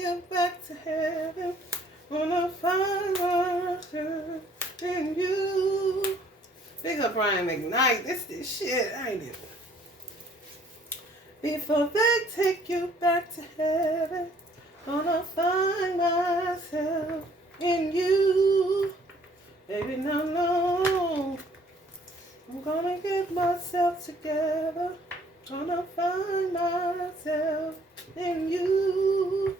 you back to heaven. Wanna find myself in you. Big up Brian McKnight. This shit, ain't it? Before they take you back to heaven, gonna find myself in you. Baby, no. I'm gonna get myself together. Gonna find myself in you.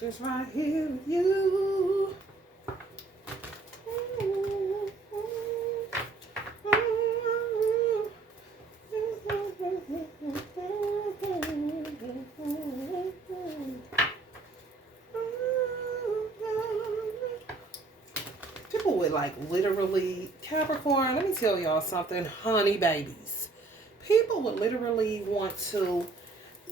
Just right here with you. People would like literally, Capricorn, let me tell y'all something, honey babies. People would literally want to,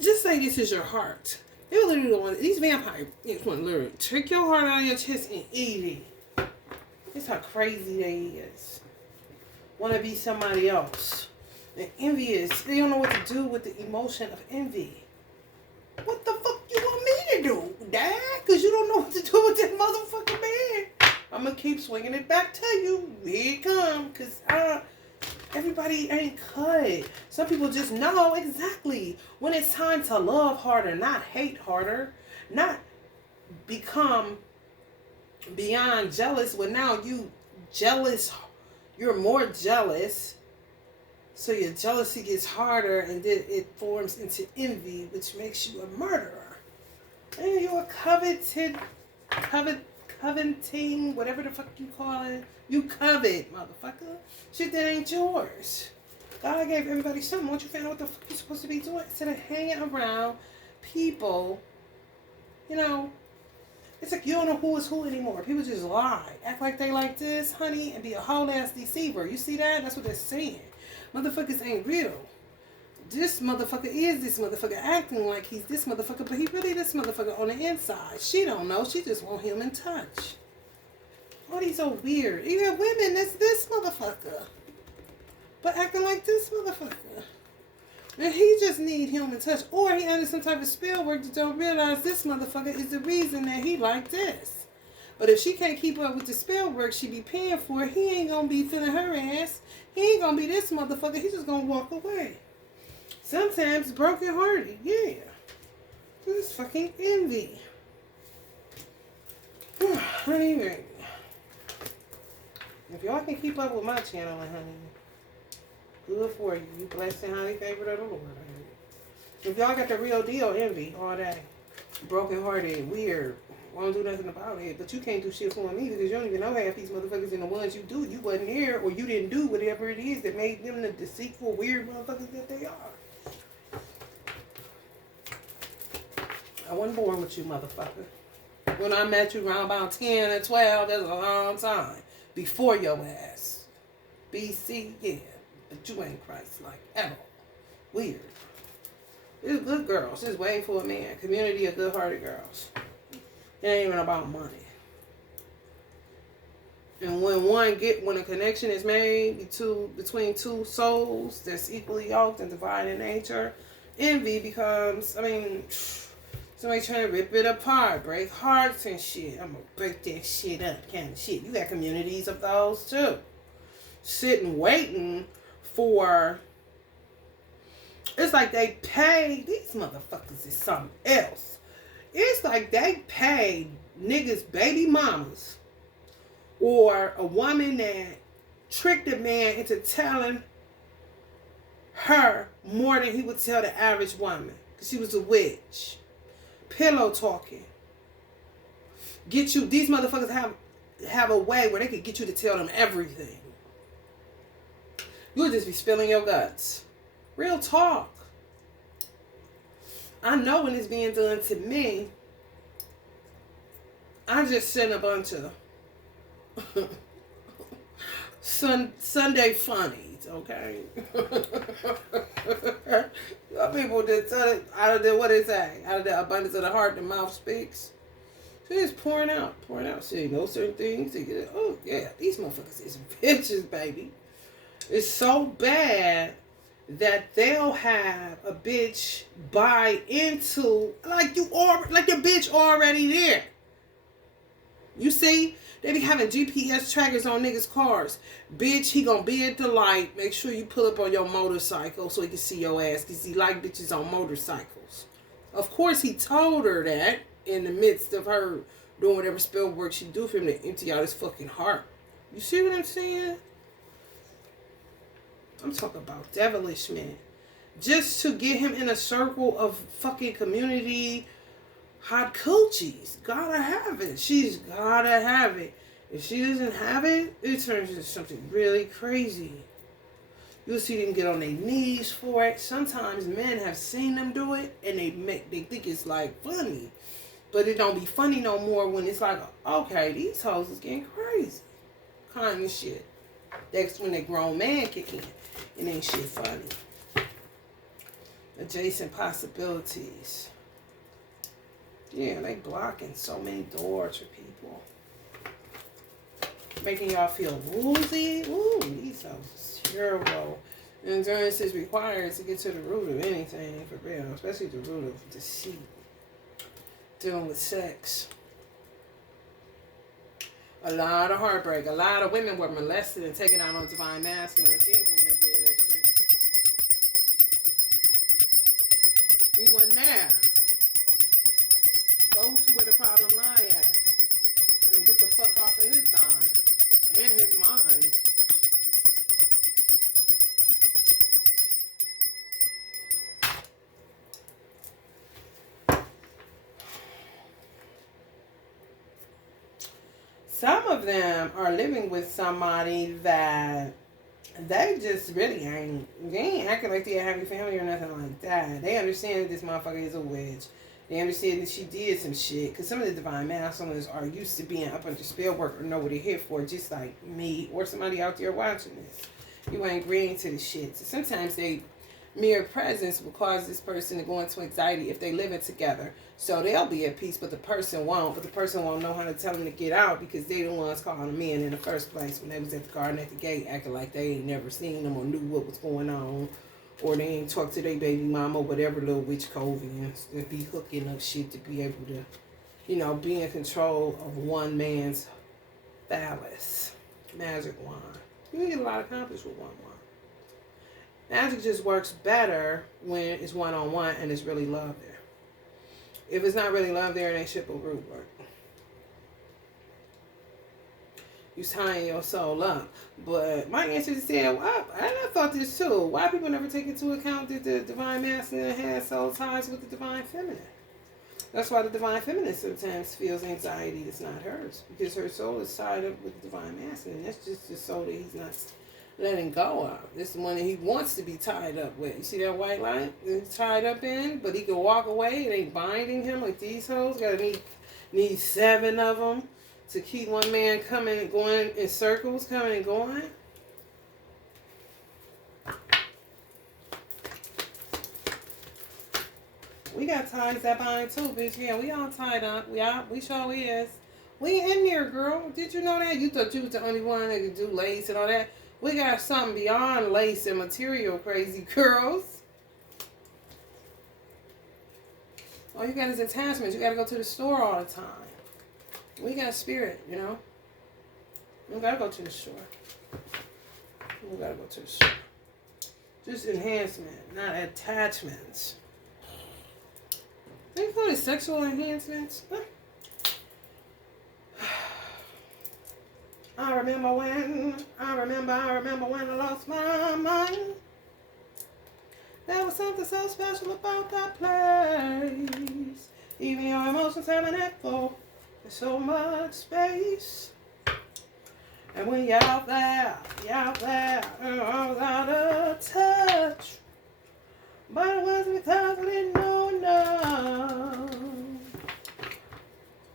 just say this is your heart. They would literally want, these vampires want to literally take your heart out of your chest and eat it. That's how crazy they is. Want to be somebody else. And envious. They don't know what to do with the emotion of envy. What the fuck you want me to do, Dad? Because you don't know what to do with that motherfucking man. I'm going to keep swinging it back to you. Here it come. Because everybody ain't cut. Some people just know exactly when it's time to love harder, not hate harder. Not become beyond jealous when now you jealous. You're more jealous. So your jealousy gets harder and then it forms into envy, which makes you a murderer. And you're a coveting, whatever the fuck you call it. You covet, motherfucker. Shit that ain't yours. God gave everybody something. Won't you find out what the fuck you're supposed to be doing? Instead of hanging around people, you know, it's like you don't know who is who anymore. People just lie. Act like they like this, honey, and be a whole ass deceiver. You see that? That's what they're saying. Motherfuckers ain't real. This motherfucker is this motherfucker acting like he's this motherfucker, but he really this motherfucker on the inside. She don't know. She just want him in touch. Oh, these are weird. You got women that's this motherfucker, but acting like this motherfucker. And he just need human touch. Or he under some type of spell work that don't realize this motherfucker is the reason that he like this. But if she can't keep up with the spell work she be paying for, he ain't gonna be feeling her ass. He ain't gonna be this motherfucker. He just gonna walk away. Sometimes broken hearted, yeah. This is fucking envy. Anyway, if y'all can keep up with my channel, honey, good for you. You blessed and highly favored of the Lord. Honey. If y'all got the real deal, envy all day, broken hearted, weird, won't do nothing about it, but you can't do shit for them either because you don't even know half these motherfuckers, and the ones you do, you wasn't here or you didn't do whatever it is that made them the deceitful, weird motherfuckers that they are. I wasn't born with you, motherfucker. When I met you around about 10 or 12, that's a long time. Before your ass. BC, yeah. But you ain't Christ-like at all. Weird. It's good girls. Just waiting for a man. Community of good-hearted girls. It ain't even about money. And when a connection is made between two souls that's equally yoked and divine in nature, envy becomes, somebody trying to rip it apart, break hearts and shit. I'm gonna break that shit up kind of shit. You got communities of those too. Sitting waiting for, it's like they pay, these motherfuckers is something else. It's like they pay niggas' baby mamas or a woman that tricked a man into telling her more than he would tell the average woman because she was a witch. Pillow talking. Get you, these motherfuckers have a way where they could get you to tell them everything. You'll just be spilling your guts. Real talk. I know when it's being done to me, I just send a bunch of Sunday funnies, okay? Some people just tell it out of the, what they say, out of the abundance of the heart, the mouth speaks. They're just pouring out. Shit, you know certain things. They get, oh, yeah, these motherfuckers is bitches, baby. It's so bad that they'll have a bitch buy into, like your bitch already there. You see? They be having GPS trackers on niggas' cars. Bitch, he gonna be at the light. Make sure you pull up on your motorcycle so he can see your ass. Because he like bitches on motorcycles. Of course, he told her that in the midst of her doing whatever spell work she do for him to empty out his fucking heart. You see what I'm saying? I'm talking about devilish, man. Just to get him in a circle of fucking community hot coochies. Gotta have it. She's gotta have it. If she doesn't have it, it turns into something really crazy. You'll see them get on their knees for it. Sometimes men have seen them do it and they think it's like funny. But it don't be funny no more when it's like, okay, these hoes is getting crazy. Kind of shit. That's when the grown man kick in. It ain't shit funny. Adjacent possibilities. Yeah, they blocking so many doors for people. Making y'all feel woozy. Ooh, these hoes is terrible. Endurance is required to get to the root of anything, for real. Especially the root of deceit. Dealing with sex. A lot of heartbreak. A lot of women were molested and taken out on divine masculine. He ain't the one that did that shit. He wasn't there. Go to where the problem lie at. And get the fuck off of his dime. And his mind. Some of them are living with somebody that they just really they ain't acting like they a happy family or nothing like that. They understand that this motherfucker is a witch. They understand that she did some shit. Because some of the divine masculines are used to being up under spell work or know what they're here for, just like me or somebody out there watching this. You ain't agreeing to the shit. So sometimes they mere presence will cause this person to go into anxiety if they live it together. So they'll be at peace, but the person won't. But the person won't know how to tell them to get out because they the ones calling them in the first place when they was at the garden at the gate acting like they ain't never seen them or knew what was going on. Or they ain't talked to their baby mama or whatever little witch covians that be hooking up shit to be able to, you know, be in control of one man's phallus. Magic wand. You can get a lot accomplished with one wand. Magic just works better when it's one-on-one and it's really love there. If it's not really love there, it ain't shit but root work. You tying your soul up. But my answer is saying, well, I thought this too. Why people never take into account that the divine masculine has soul ties with the divine feminine? That's why the divine feminine sometimes feels anxiety is not hers. Because her soul is tied up with the divine masculine. That's just the soul that he's not letting go of. This is the one that he wants to be tied up with. You see that white light he's tied up in? But he can walk away. It ain't binding him like these hoes. Gotta need 7 of them to keep one man coming and going in circles, coming and going. We got ties that bind too, bitch. Yeah, we all tied up. We sure is. We in there, girl. Did you know that? You thought you was the only one that could do lace and all that. We got something beyond lace and material, crazy girls. All you got is attachments. You got to go to the store all the time. We got spirit, you know. We got to go to the store. We got to go to the store. Just enhancement, not attachments. They call it sexual enhancements. Huh? I remember when I lost my mind. There was something so special about that place. Even your emotions have an echo. There's so much space. And when you're out there, and I was out of touch. But it wasn't because I didn't know enough.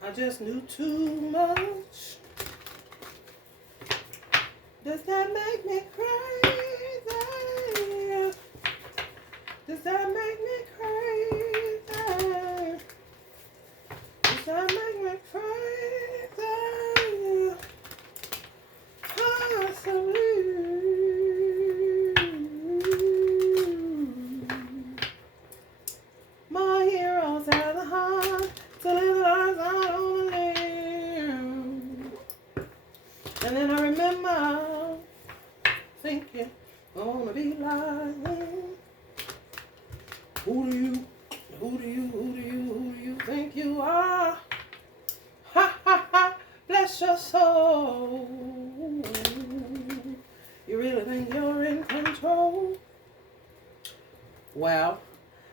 I just knew too much. Does that make me crazy? Does that make me crazy? Does that make me crazy? crazy. Possibly. My heroes have the heart to live lives I don't live. And then I remember thinking, I wanna be like them. Who do you think you are? Ha ha ha, bless your soul. You really think you're in control? Well,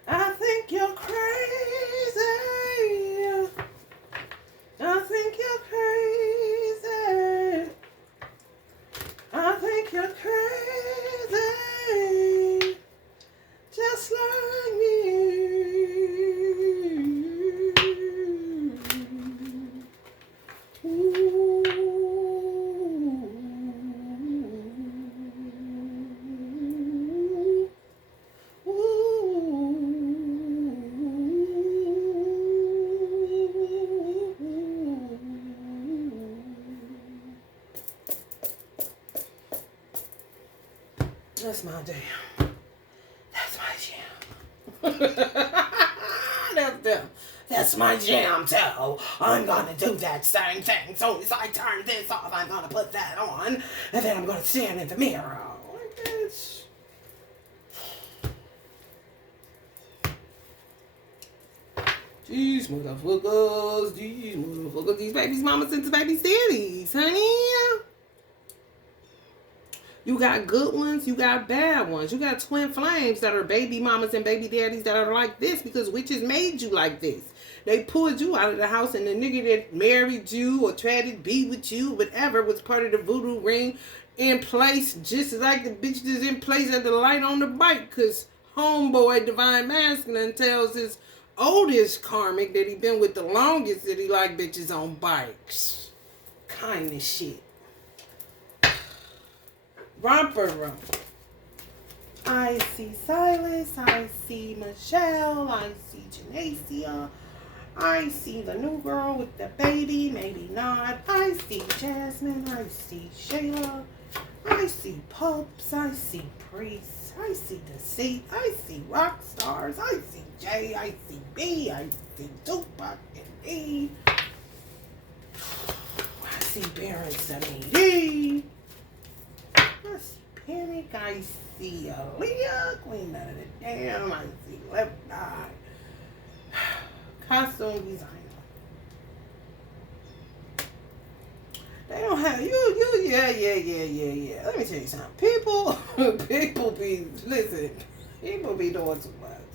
I think you're crazy. I think you're crazy. I think you're crazy. Just like me. Ooh. That's my jam. That's my jam. That's my jam too. I'm gonna do that same thing. So as I turn this off, I'm gonna put that on, and then I'm gonna stand in the mirror like this. These motherfuckers, these babies' mamas and baby daddies, honey. You got good ones, you got bad ones. You got twin flames that are baby mamas and baby daddies that are like this because witches made you like this. They pulled you out of the house and the nigga that married you or tried to be with you, whatever, was part of the voodoo ring in place just like the bitch that's in place at the light on the bike because homeboy Divine Masculine tells his oldest karmic that he been with the longest that he like bitches on bikes. Kind of shit. Romper room. I see Silas, I see Michelle, I see Janacia, I see the new girl with the baby, maybe not. I see Jasmine, I see Shayla, I see Pups, I see Priests, I see Deceit, I see Rock Stars, I see Jay, I see B, I see Tupac and E, I see Baron 70. I see Panic, I see Aaliyah, Queen out of the Damn, I see Left Eye, costume designer. They don't have, yeah. Let me tell you something. People be doing too much.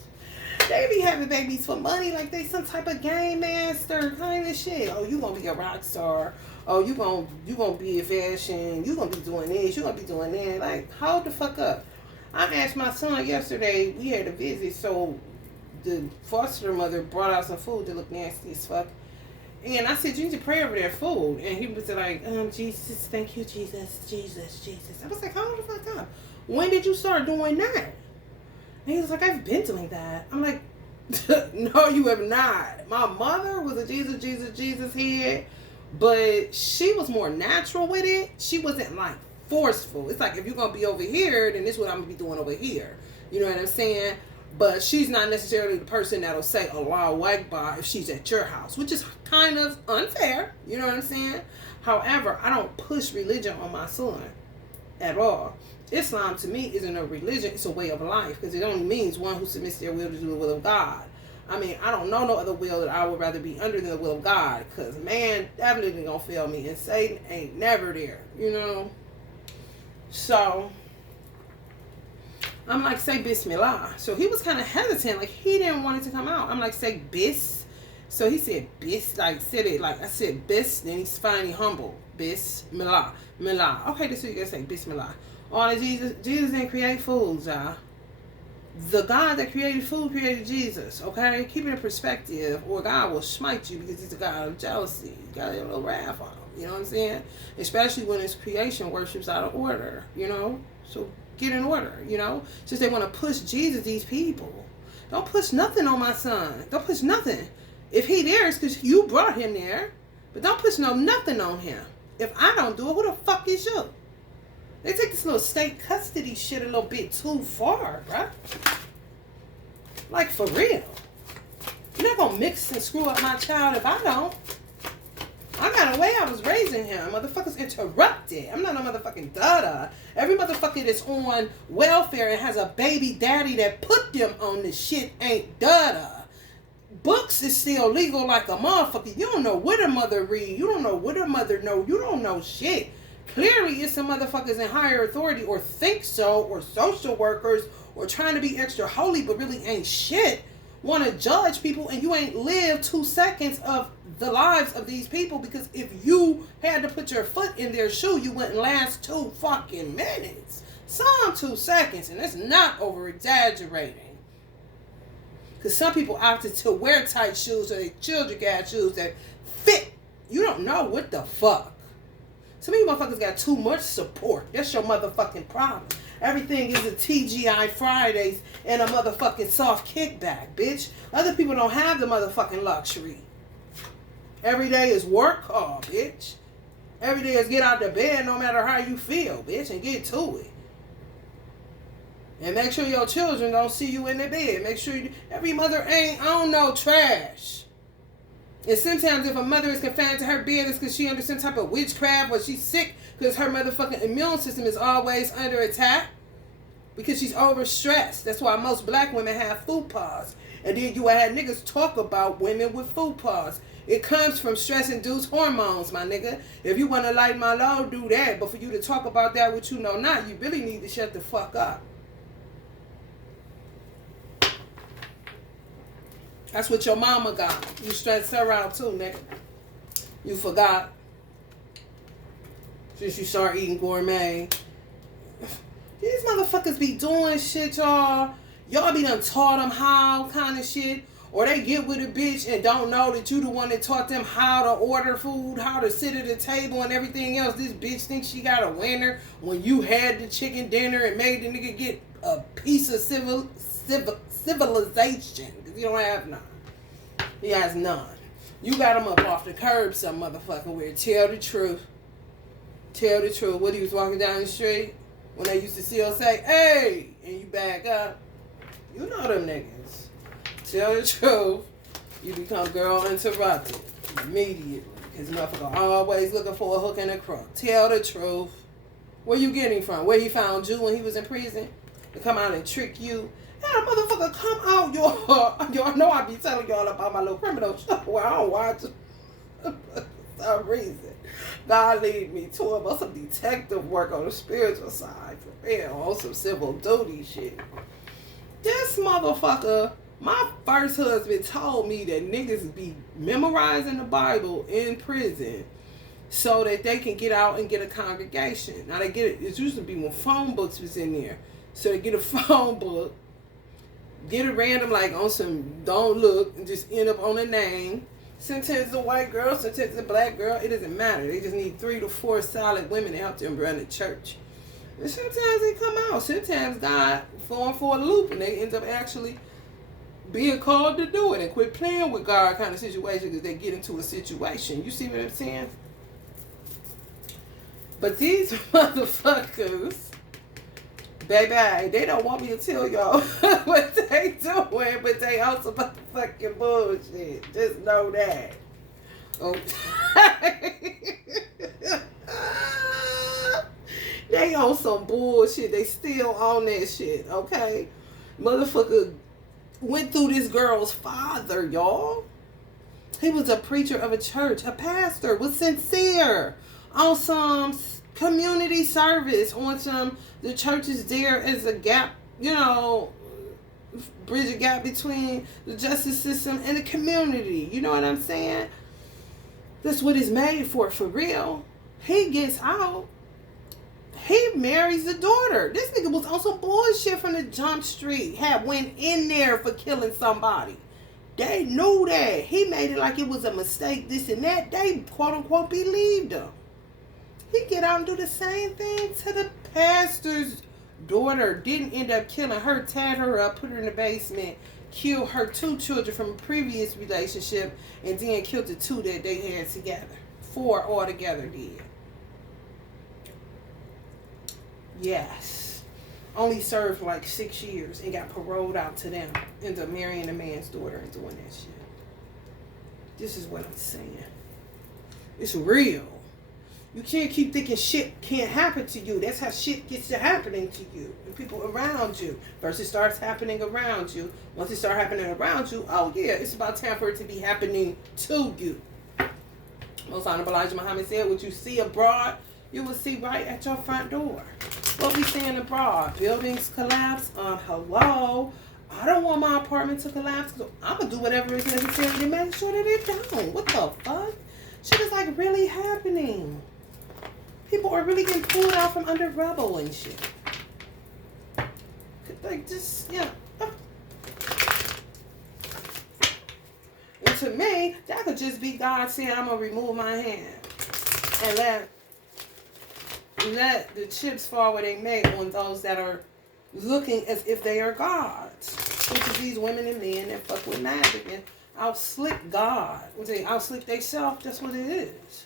They be having babies for money like they some type of game master kind of shit. Oh, you gonna be a rock star. Oh, you gonna be in fashion. You gonna be doing this. You gonna be doing that. Like, hold the fuck up. I asked my son yesterday. We had a visit, so the foster mother brought out some food that looked nasty as fuck. And I said, you need to pray over their food. And he was like, Jesus, thank you, Jesus. I was like, hold the fuck up. When did you start doing that? And he was like, I've been doing that. I'm like, no, you have not. My mother was a Jesus head. But she was more natural with it. She wasn't like forceful. It's like if you're going to be over here, then this is what I'm going to be doing over here. You know what I'm saying? But she's not necessarily the person that'll say Allahu Akbar if she's at your house, which is kind of unfair. You know what I'm saying? However, I don't push religion on my son at all. Islam to me isn't a religion. It's a way of life because it only means one who submits their will to do the will of God. I mean, I don't know no other will that I would rather be under than the will of God. Because man definitely gonna fail me. And Satan ain't never there. You know? So, I'm like, say Bismillah. So he was kind of hesitant. Like, he didn't want it to come out. I'm like, say Bis. So he said Bis. Like, said it like, I said Bis. Then he's finally humble. Bismillah. Millah. Okay, this is what you gotta say. Bismillah. All of Jesus didn't create fools, y'all. The God that created food created Jesus, okay? Keep it in perspective or God will smite you because he's a God of jealousy. He's got a little wrath on him, you know what I'm saying? Especially when his creation worships out of order, you know? So get in order, you know? Since they want to push Jesus, these people. Don't push nothing on my son. Don't push nothing. If he there, it's because you brought him there. But don't push nothing on him. If I don't do it, who the fuck is you? They take this little state custody shit a little bit too far, bruh. Like, for real. You're not gonna mix and screw up my child if I don't. I got a way I was raising him. Motherfuckers interrupted. I'm not no motherfucking dada. Every motherfucker that's on welfare and has a baby daddy that put them on this shit ain't dada. Books is still legal like a motherfucker. You don't know what a mother read. You don't know what a mother know. You don't know shit. Clearly, it's some motherfuckers in higher authority or think so, or social workers, or trying to be extra holy but really ain't shit. Want to judge people, and you ain't lived 2 seconds of the lives of these people, because if you had to put your foot in their shoe, you wouldn't last 2 fucking minutes. Some 2 seconds, and it's not over exaggerating. Because some people opted to wear tight shoes so their children got shoes that fit. You don't know what the fuck. Some of you motherfuckers got too much support. That's your motherfucking problem. Everything is a TGI Fridays and a motherfucking soft kickback, bitch. Other people don't have the motherfucking luxury. Every day is work call, bitch. Every day is get out the bed no matter how you feel, bitch, and get to it. And make sure your children don't see you in the bed. Make sure every mother ain't on no trash. And sometimes if a mother is confined to her bed, it's because she under some type of witchcraft, or she's sick because her motherfucking immune system is always under attack because she's overstressed. That's why most black women have fupas. And then you had niggas talk about women with fupas. It comes from stress-induced hormones, my nigga. If you want to light my load, do that. But for you to talk about that what you know not, you really need to shut the fuck up. That's what your mama got. You stressed her out too, nigga. You forgot. Since you start eating gourmet. These motherfuckers be doing shit, y'all. Y'all be done taught them how kind of shit. Or they get with a bitch and don't know that you the one that taught them how to order food, how to sit at the table and everything else. This bitch thinks she got a winner when you had the chicken dinner and made the nigga get a piece of civilization. Because you don't have none. He has none. You got him up off the curb some motherfucking weird. Tell the truth. Tell the truth. When he was walking down the street, when they used to still say, hey, and you back up. You know them niggas. Tell the truth. You become girl interrupted immediately. Because motherfucker always looking for a hook and a crook. Tell the truth. Where you getting from? Where he found you when he was in prison? To come out and trick you? Yeah, motherfucker, come out, y'all. Y'all know I be telling y'all about my little criminal show where I don't watch it for some reason. God lead me to it, but some detective work on the spiritual side, for real, on some civil duty shit. This motherfucker, my first husband told me that niggas be memorizing the Bible in prison so that they can get out and get a congregation. Now they get it, it used to be when phone books was in there. So they get a phone book, get a random, like on some don't look, and just end up on a name. Sometimes it's a white girl, sometimes it's a black girl. It doesn't matter. They just need 3 to 4 solid women to help them run the church. And sometimes they come out. Sometimes God falling for a loop and they end up actually being called to do it and quit playing with God kind of situation because they get into a situation. You see what I'm saying? But these motherfuckers, baby, they don't want me to tell y'all what they doing, but they also motherfucking bullshit. Just know that. Okay. They on some bullshit. They still on that shit, okay? Motherfucker went through this girl's father, y'all. He was a preacher of a church, a pastor, was sincere on some community service, on some, the church is there as a gap, you know, bridge a gap between the justice system and the community. You know what I'm saying? That's what it's made for real. He gets out. He marries the daughter. This nigga was on some bullshit from the jump street. Had went in there for killing somebody. They knew that. He made it like it was a mistake, this and that. They quote unquote believed him. He get out and do the same thing to the pastor's daughter. Didn't end up killing her, tied her up, put her in the basement, killed her 2 children from a previous relationship, and then killed the 2 that they had together. 4 altogether did. Yes. Only served like 6 years and got paroled out to them. Ended up marrying a man's daughter and doing that shit. This is what I'm saying. It's real. You can't keep thinking shit can't happen to you. That's how shit gets to happening to you and people around you. First it starts happening around you. Once it starts happening around you, oh yeah, it's about time for it to be happening to you. Most Honorable Elijah Muhammad said, what you see abroad, you will see right at your front door. What we seeing abroad? Buildings collapse. Hello. I don't want my apartment to collapse. I'm going to do whatever is necessary to make sure that it don't. What the fuck? Shit is like really happening. People are really getting pulled out from under rubble and shit. Like just, yeah. And to me, that could just be God saying, I'm going to remove my hand. And let the chips fall where they may on those that are looking as if they are gods. Which is these women and men that fuck with magic and out-slick God. When they out-slick themselves, that's what it is.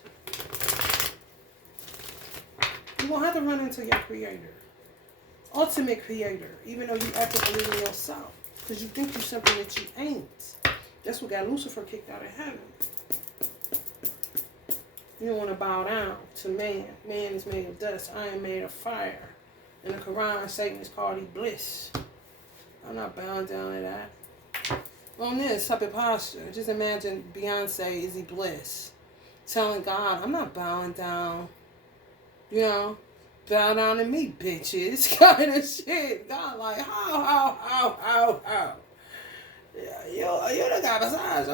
You won't have to run into your creator. Ultimate creator. Even though you act like believe in yourself. Because you think you're something that you ain't. That's what got Lucifer kicked out of heaven. You don't want to bow down to man. Man is made of dust. I am made of fire. In the Quran, Satan is called Iblis. I'm not bowing down to that. On this type of posture, just imagine Beyonce is Iblis. Telling God, I'm not bowing down. You know, bow down to me, bitches. Kind of shit. God like, how? Yeah, you done got besides.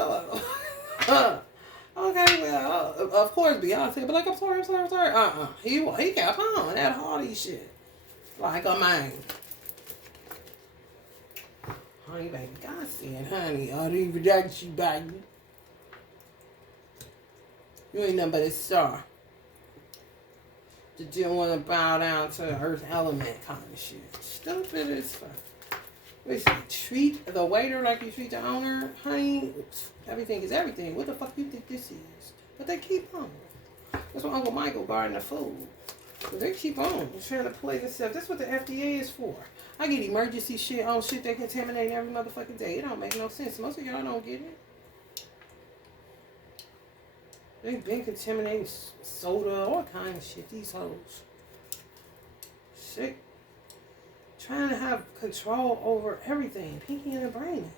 Okay, well, of course Beyonce, but like, I'm sorry. He kept on that haughty shit. Like a man. Honey, baby, God said, honey, all the production, baby. You ain't nothing but a star. You didn't want to bow down to the earth element kind of shit. Stupid as fuck. What is it? Treat the waiter like you treat the owner, honey. Everything is everything. What the fuck you think this is? But they keep on. That's why Uncle Michael guarding the food. But they keep on trying to play this stuff. That's what the FDA is for. I get emergency shit on shit they contaminate every motherfucking day. It don't make no sense. Most of y'all don't get it. They've been contaminating soda, all kind of shit. These hoes. Sick. Trying to have control over everything. Pinky in the brain.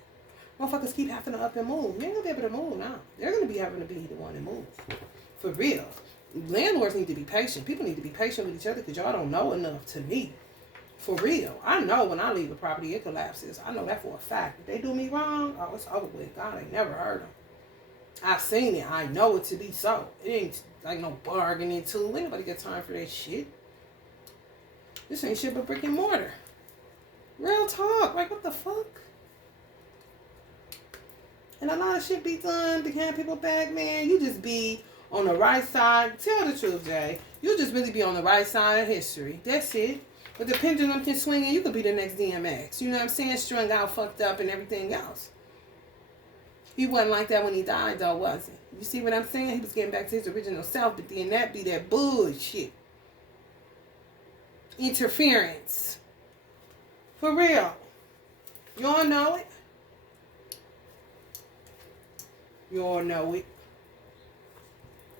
Motherfuckers keep having to up and move. You ain't gonna be able to move now. They're gonna be having to be the one to move. For real. Landlords need to be patient. People need to be patient with each other because y'all don't know enough to me. For real. I know when I leave a property, it collapses. I know that for a fact. If they do me wrong, oh, it's over with. God ain't never heard them. I've seen it. I know it to be so. It ain't like no bargaining tool. Ain't nobody got time for that shit. This ain't shit but brick and mortar. Real talk. Like, what the fuck? And a lot of shit be done behind people's back, man. You just be on the right side. Tell the truth, Jay. You just really be on the right side of history. That's it. But the pendulum can swing and you could be the next DMX. You know what I'm saying? Strung out, fucked up, and everything else. He wasn't like that when he died, though, was he? You see what I'm saying? He was getting back to his original self, but then that be that bullshit. Interference. For real. You all know it? You all know it.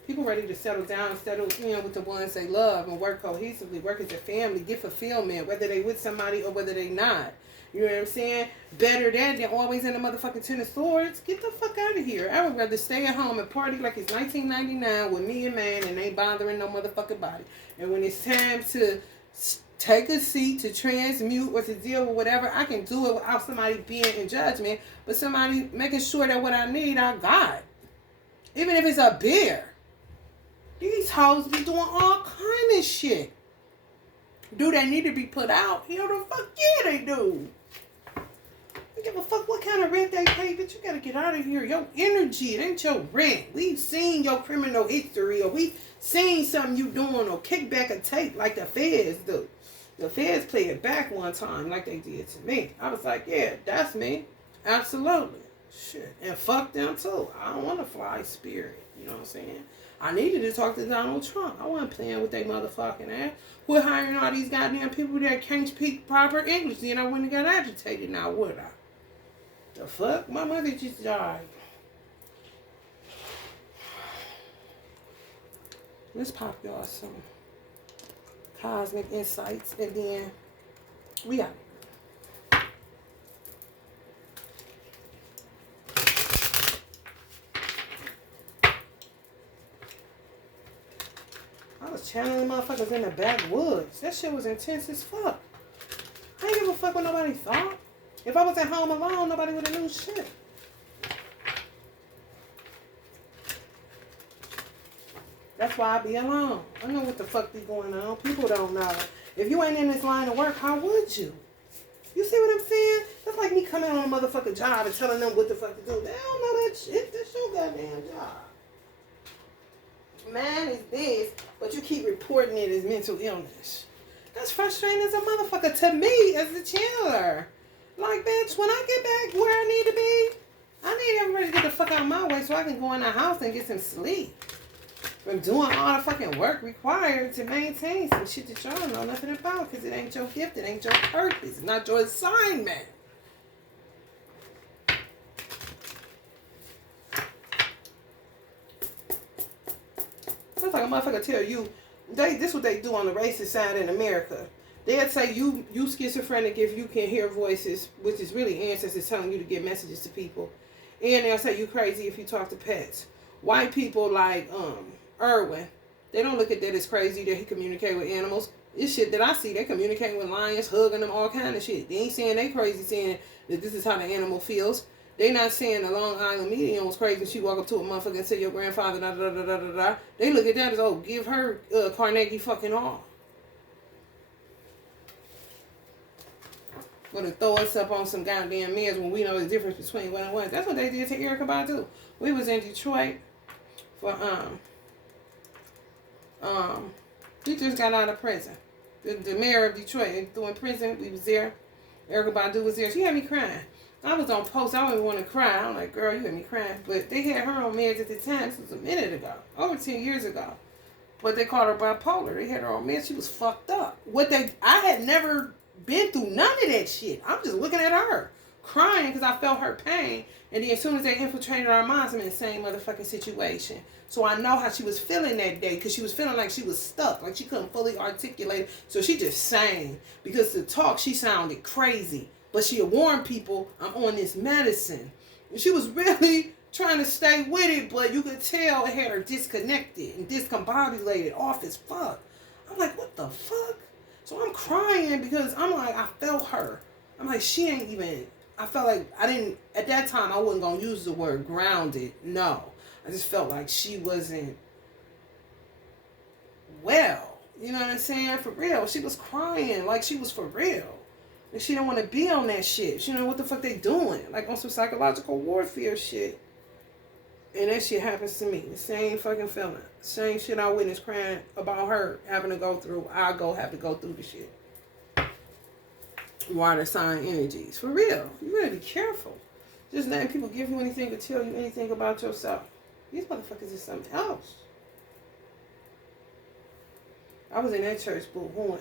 People ready to settle down, settle in with the ones they love and work cohesively, work as a family, get fulfillment, whether they with somebody or whether they not. You know what I'm saying? Better that than always in the motherfucking Ten of Swords. Get the fuck out of here. I would rather stay at home and party like it's 1999 with me and man and ain't bothering no motherfucking body. And when it's time to take a seat to transmute or to deal with whatever, I can do it without somebody being in judgment, but somebody making sure that what I need, I got. Even if it's a beer. These hoes be doing all kind of shit. Do they need to be put out? You know the fuck yeah they do. I give a fuck what kind of rent they pay, bitch. You gotta get out of here. Your energy, it ain't your rent. We've seen your criminal history, or we seen something you doing, or kick back a tape like the feds do. The feds play it back one time like they did to me. I was like, yeah, that's me. Absolutely. Shit. And fuck them too. I don't want to fly spirit. You know what I'm saying? I needed to talk to Donald Trump. I wasn't playing with they motherfucking ass. We're hiring all these goddamn people that can't speak proper English. Then I wouldn't have got agitated now, would I? The fuck? My mother just died. Let's pop y'all some cosmic insights and then we got it. I was channeling motherfuckers in the backwoods. That shit was intense as fuck. I didn't give a fuck what nobody thought. If I was at home alone, nobody would have knew shit. That's why I be alone. I know what the fuck be going on. People don't know. If you ain't in this line of work, how would you? You see what I'm saying? That's like me coming on a motherfucking job and telling them what the fuck to do. They don't know that shit. That's your goddamn job. Man is this, but you keep reporting it as mental illness. That's frustrating as a motherfucker to me as a channeler. Like, bitch, when I get back where I need to be, I need everybody to get the fuck out of my way so I can go in the house and get some sleep. From doing all the fucking work required to maintain some shit that y'all don't know nothing about because it ain't your gift, it ain't your purpose, it's not your assignment. It's like a motherfucker tell you, this is what they do on the racist side in America. They'd say you schizophrenic if you can hear voices, which is really ancestors telling you to get messages to people. And they'll say you crazy if you talk to pets. White people like Irwin, they don't look at that as crazy that he communicate with animals. This shit that I see, they communicate with lions, hugging them, all kind of shit. They ain't saying they crazy, saying that this is how the animal feels. They not saying the Long Island medium was crazy. She walk up to a motherfucker and say your grandfather da da da da da da. They look at that as, oh, give her Carnegie fucking all. Gonna throw us up on some goddamn meds when we know the difference between one and one. That's what they did to Erykah Badu. We was in Detroit for he just got out of prison. The mayor of Detroit threw in prison. We was there. Erykah Badu was there. She had me crying. I was on post. I didn't want to cry. I'm like, girl, you had me crying. But they had her on meds at the time. This was a minute ago, over 10 years ago. But they called her bipolar. They had her on meds. She was fucked up. I had never been through none of that shit. I'm just looking at her, crying because I felt her pain. And then as soon as they infiltrated our minds, I'm in the same motherfucking situation. So I know how she was feeling that day because she was feeling like she was stuck, like she couldn't fully articulate. So she just sang because to talk, she sounded crazy. But she had warned people, I'm on this medicine. And she was really trying to stay with it, but you could tell it had her disconnected and discombobulated off as fuck. I'm like, what the fuck? So I'm crying because I'm like, I felt her. I'm like, she ain't even, I felt like at that time, I wasn't going to use the word grounded. No. I just felt like she wasn't well. You know what I'm saying? For real. She was crying like she was for real. And she don't want to be on that shit. She don't know what the fuck they doing. Like on some psychological warfare shit. And that shit happens to me. The same fucking feeling. Same shit I witnessed crying about her having to go through. Have to go through the shit. Water sign energies. For real. You gotta be careful. Just letting people give you anything or tell you anything about yourself. These motherfuckers is something else. I was in that church boo-hooing.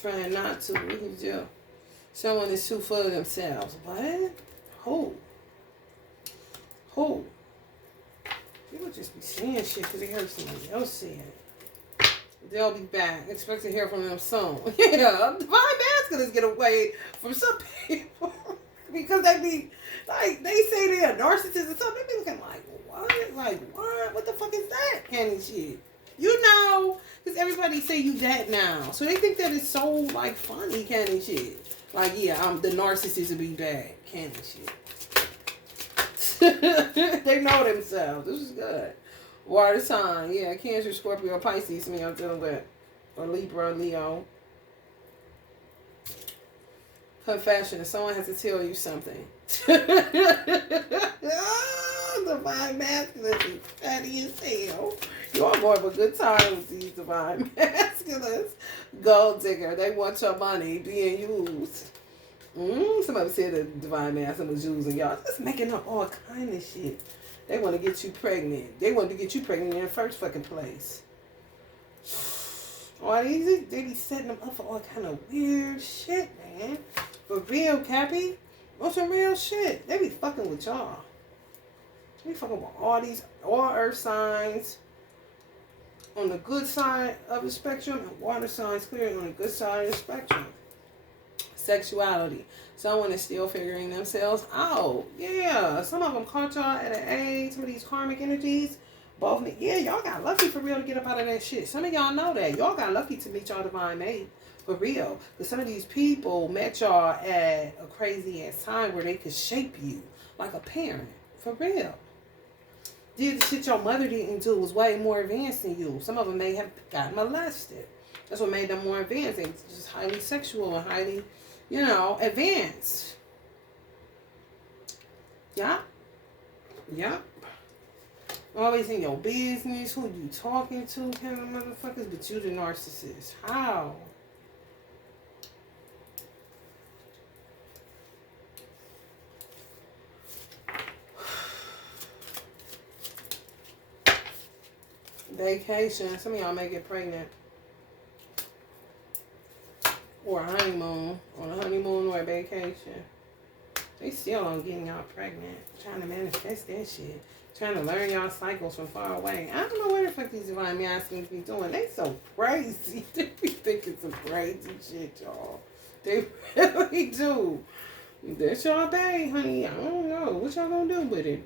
Trying not to. We can do. Someone is too full of themselves. What? Who? People just be saying shit because they heard somebody else say it. They'll be back. Expect to hear from them soon. Yeah, divine masculines get away from some people because they be like, they say they're a narcissist or something. They be looking like, what? Like, what? What the fuck is that kind of shit? You know, because everybody say you that now. So they think that it's so, like, funny kind of shit. Like, yeah, the narcissist will be bad kind of shit. They know themselves. This is good. Water sign. Yeah, Cancer, Scorpio, Pisces. Me, I'm dealing with. Or Libra, Leo. Confession. Someone has to tell you something. Oh, divine masculines is petty as hell. You're more of a good time with these divine masculines. Gold digger. They want your money being used. Somebody said the divine masculine was using y'all. Just making up all kind of shit. They want to get you pregnant. They wanted to get you pregnant in the first fucking place. All these, they be setting them up for all kind of weird shit, man. For real, Cappy. What's some real shit? They be fucking with y'all. They be fucking with all earth signs on the good side of the spectrum and water signs clearly on the good side of the spectrum. Sexuality. Someone is still figuring themselves out. Yeah. Some of them caught y'all at an age. Some of these karmic energies. Both. Yeah, y'all got lucky for real to get up out of that shit. Some of y'all know that. Y'all got lucky to meet y'all divine mate. For real. Because some of these people met y'all at a crazy ass time where they could shape you like a parent. For real. Did the shit your mother didn't do was way more advanced than you. Some of them may have gotten molested. That's what made them more advanced. They just highly sexual and highly, advanced. Yeah. Yeah. Always in your business. Who you talking to kind of motherfuckers. But you the narcissist. How? Vacation. Some of y'all may get pregnant. Or a honeymoon. On a honeymoon or a vacation. They still on getting y'all pregnant. Trying to manifest that shit. Trying to learn y'all cycles from far away. I don't know what the fuck these divine masculines be doing. They so crazy. They be thinking some crazy shit, y'all. They really do. That's y'all day, honey. I don't know. What y'all gonna do with it?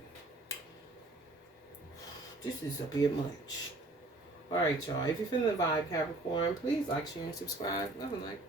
This is a bit much. Alright, y'all. If you're feeling the vibe, Capricorn, please like, share, and subscribe. Love and like.